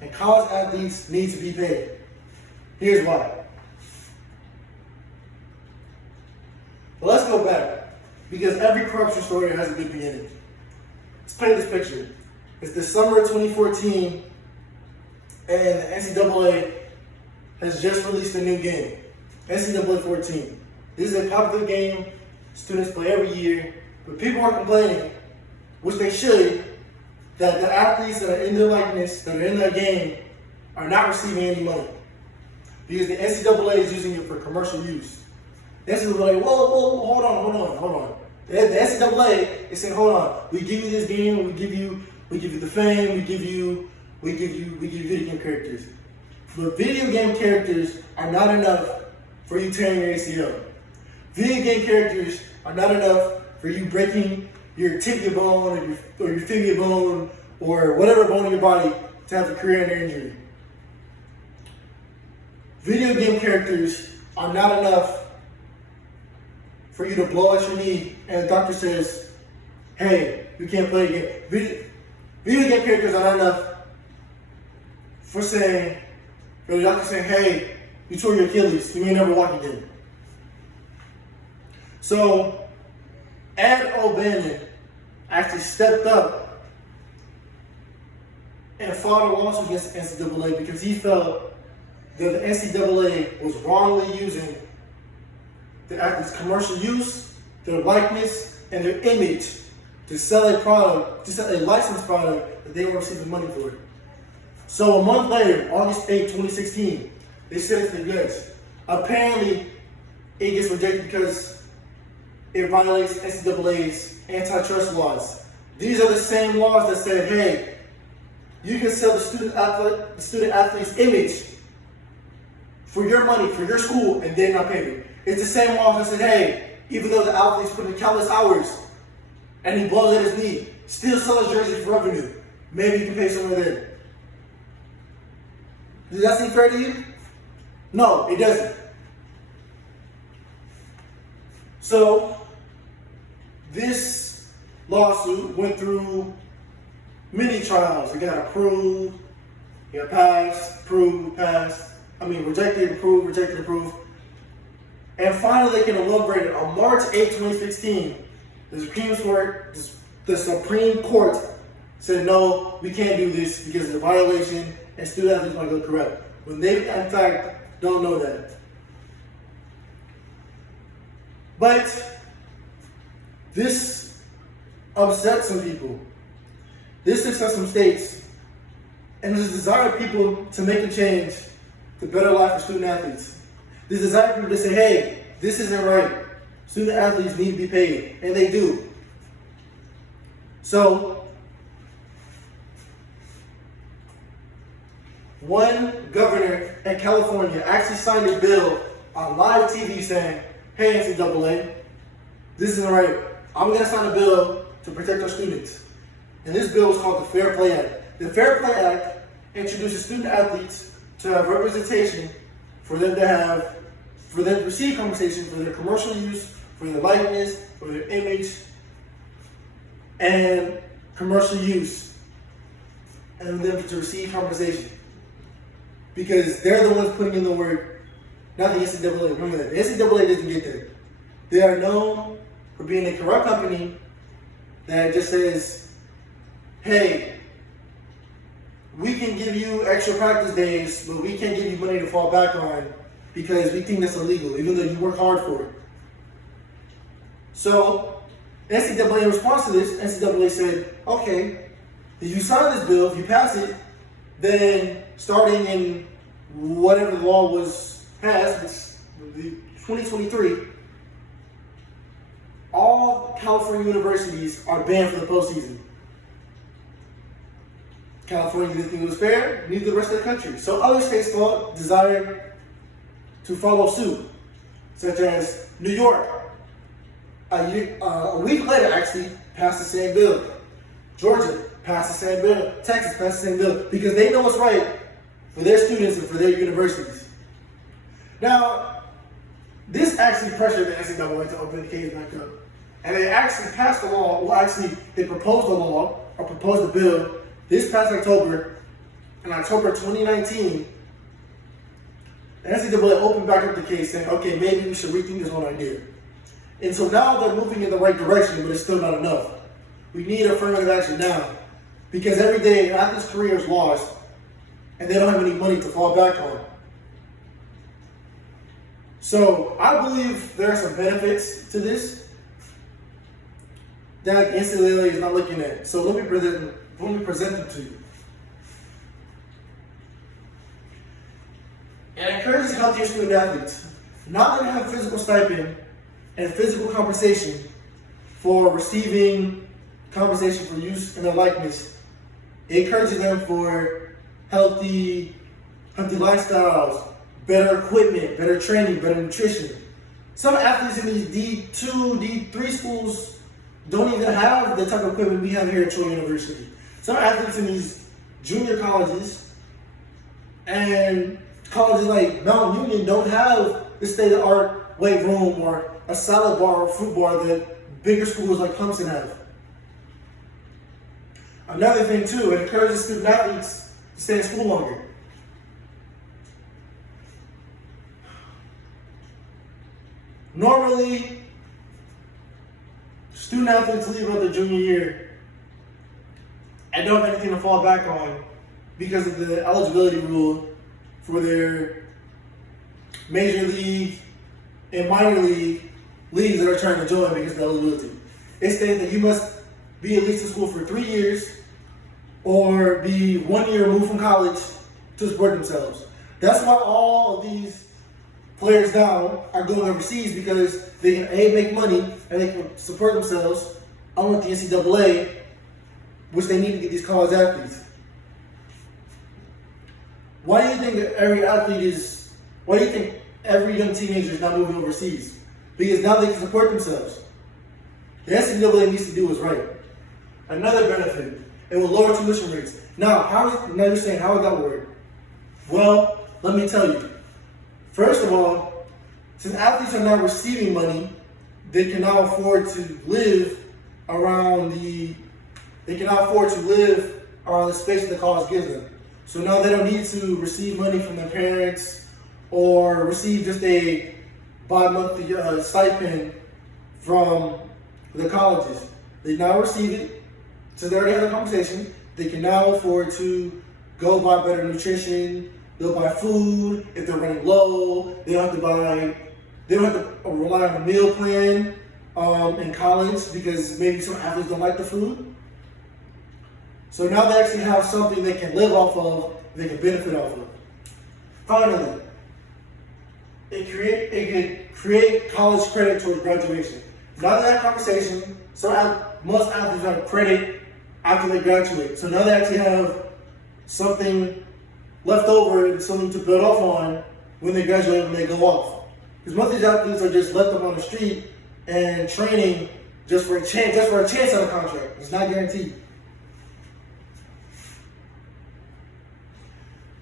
and college athletes need to be paid. Here's why. But let's go back, because every corruption story has a good beginning. Let's paint this picture. It's the summer of 2014, and the NCAA has just released a new game, NCAA 14. This is a popular game students play every year, but people are complaining, which they should, that the athletes that are in their likeness, that are in that game, are not receiving any money. Because the NCAA is using it for commercial use. The NCAA, whoa, hold on. The NCAA is saying, hold on, we give you this game, we give you the fame, we give you video game characters. But video game characters are not enough for you tearing your ACL. Video game characters are not enough for you breaking your tibia bone or your fibia bone or whatever bone in your body to have a career-ending injury. Video game characters are not enough for you to blow out your knee and the doctor says, hey, you can't play again. Video game characters are not enough for the doctor saying, hey, you tore your Achilles, you may never walk again. So, Ed O'Bannon actually stepped up and filed a lawsuit against the NCAA because he felt that the NCAA was wrongly using the athletes' commercial use, their likeness, and their image to sell a product, to sell a licensed product that they were receiving money for. So a month later, August 8, 2016, they sent it to the judge. Apparently, it gets rejected because it violates NCAA's antitrust laws. These are the same laws that said, hey, you can sell the student athlete's image for your money, for your school, and they're not paying you. It's the same laws that said, hey, even though the athlete's put in countless hours and he blows at his knee, still sell his jersey for revenue. Maybe you can pay someone there. Does that seem fair to you? No, it doesn't. So, this lawsuit went through many trials. It got approved, it got passed, approved, passed. Rejected, approved. And finally, they can elaborate it. On March 8, 2016, the Supreme Court said, no, we can't do this because it's a violation and student athletes want to go correct. When they, in fact, don't know that. But this upset some people. This upset some states. And there's a desire of people to make a change to better life for student athletes. There's a desire of people to say, hey, this isn't right. Student athletes need to be paid. And they do. So, one governor in California actually signed a bill on live TV saying, hey, NCAA, this isn't right. I'm going to sign a bill to protect our students. And this bill is called the Fair Play Act. The Fair Play Act introduces student athletes to have representation for them to receive compensation for their commercial use, for their likeness, for their image, and commercial use, and them to receive compensation. Because they're the ones putting in the work, not the NCAA. Remember that. The NCAA doesn't get there. They are known for being a corrupt company that just says, hey, we can give you extra practice days, but we can't give you money to fall back on because we think that's illegal, even though you work hard for it. So, NCAA in response to this, NCAA said, okay, if you sign this bill, if you pass it, then starting in whatever the law was passed, it's 2023, all California universities are banned for the postseason. California didn't think it was fair, neither the rest of the country. So other states desired to follow suit, such as New York. A week later, actually, passed the same bill. Georgia passed the same bill. Texas passed the same bill because they know what's right for their students and for their universities. Now, this actually pressured the NCAA to open the case back up. And they actually passed the law, they proposed a law, or proposed a bill this past October, in October 2019, the NCAA opened back up the case saying, okay, maybe we should rethink this whole idea. And so now they're moving in the right direction, but it's still not enough. We need affirmative action now, because every day an athlete's career is lost and they don't have any money to fall back on. So I believe there are some benefits to this that the NCAA is not looking at. So let me present them to you. It encourages healthier student athletes not to have physical stipend and physical compensation for receiving compensation for use in their likeness. It encourages them for healthy lifestyles, better equipment, better training, better nutrition. Some athletes in these D2, D3 schools don't even have the type of equipment we have here at Troy University. Some athletes in these junior colleges and colleges like Mount Union don't have the state-of-the-art weight room or a salad bar or fruit bar that bigger schools like Clemson have. Another thing too, it encourages student athletes to stay in school longer. Normally, student athletes leave out their junior year and don't have anything to fall back on because of the eligibility rule for their major league and minor league leagues that are trying to join because of the eligibility. It states that you must be at least in school for 3 years or be 1 year removed from college to support themselves. That's why all of these players now are going overseas, because they can A, make money and they can support themselves, unlike the NCAA, which they need to get these college athletes. Why do you think that why do you think every young teenager is not moving overseas? Because now they can support themselves. The NCAA needs to do what's right. Another benefit, it will lower tuition rates. Now you're saying, how would that work? Well, let me tell you. First of all, since athletes are not receiving money, they can now afford to live around the space that the college gives them. So now they don't need to receive money from their parents or receive just a bi-monthly stipend from the colleges. They now receive it, so they already have a conversation. They can now afford to go buy better nutrition. They'll buy food if they're running low. They don't have to rely on a meal plan in college because maybe some athletes don't like the food. So now they actually have something they can live off of, they can benefit off of. Finally, it can create college credit towards graduation. Now they have conversation, most athletes have credit after they graduate. So now they actually have something left over and something to build off on when they graduate and they go off. Because most of these athletes are just left them on the street and training just for a chance at a contract. It's not guaranteed.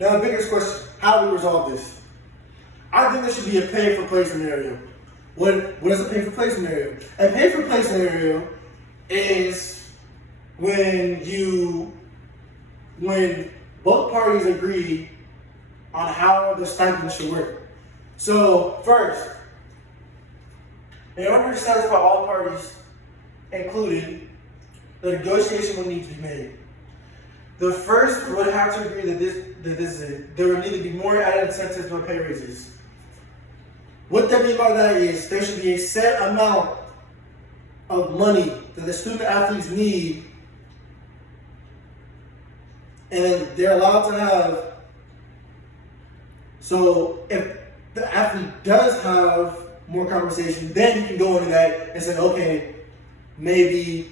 Now the biggest question, how do we resolve this? I think there should be a pay-for-play scenario. What is a pay-for-play scenario? A pay-for-play scenario is when both parties agree on how the stipend should work. So first, in order to satisfy all parties included, the negotiation will need to be made. The first would have to agree that this is it. There would need to be more added incentives or pay raises. What that means by that is there should be a set amount of money that the student athletes need, and they're allowed to have. So if the athlete does have more compensation, then you can go into that and say, okay, maybe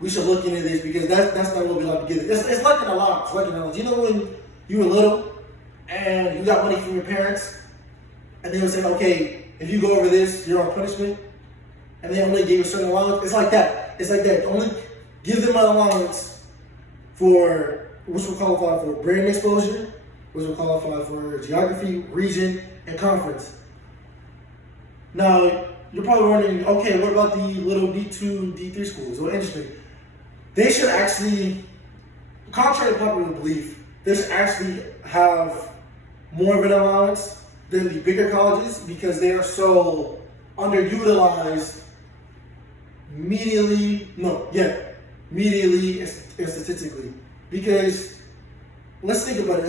we should look into this because that's not what we like to get. It's like an allowance. It's like an allowance. You know when you were little and you got money from your parents, and they would say, okay, if you go over this, you're on punishment, and they only give you a certain allowance. It's like that. It's like that. Only give them an allowance for which will qualify for brand exposure, which will qualify for geography, region, and conference. Now, you're probably wondering, okay, what about the little D2, D3 schools? Well, interesting. They should actually, contrary to popular belief, they should actually have more of an allowance than the bigger colleges because they are so underutilized medially and statistically. Because let's think about it.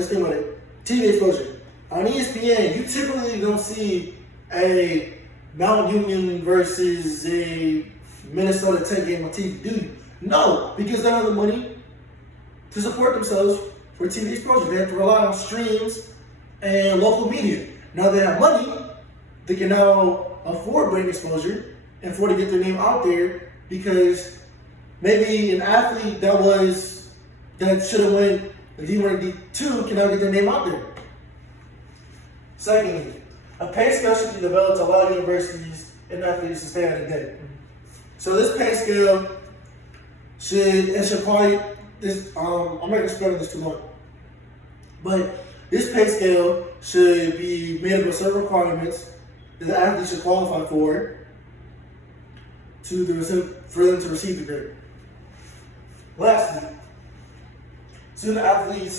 TV exposure. On ESPN, you typically don't see a Mount Union versus a Minnesota Tech game on TV, do you? No, because they don't have the money to support themselves for TV exposure. They have to rely on streams and local media. Now they have money, they can now afford brand exposure and afford to get their name out there because maybe an athlete that should have went D1 or D2 can now get their name out there. Secondly, a pay scale should be developed to allow universities and athletes to stay out of debt. So this pay scale I'm not going to spend this too long, but this pay scale should be made up of certain requirements that the athlete should qualify for them to receive the grade. Lastly, student athletes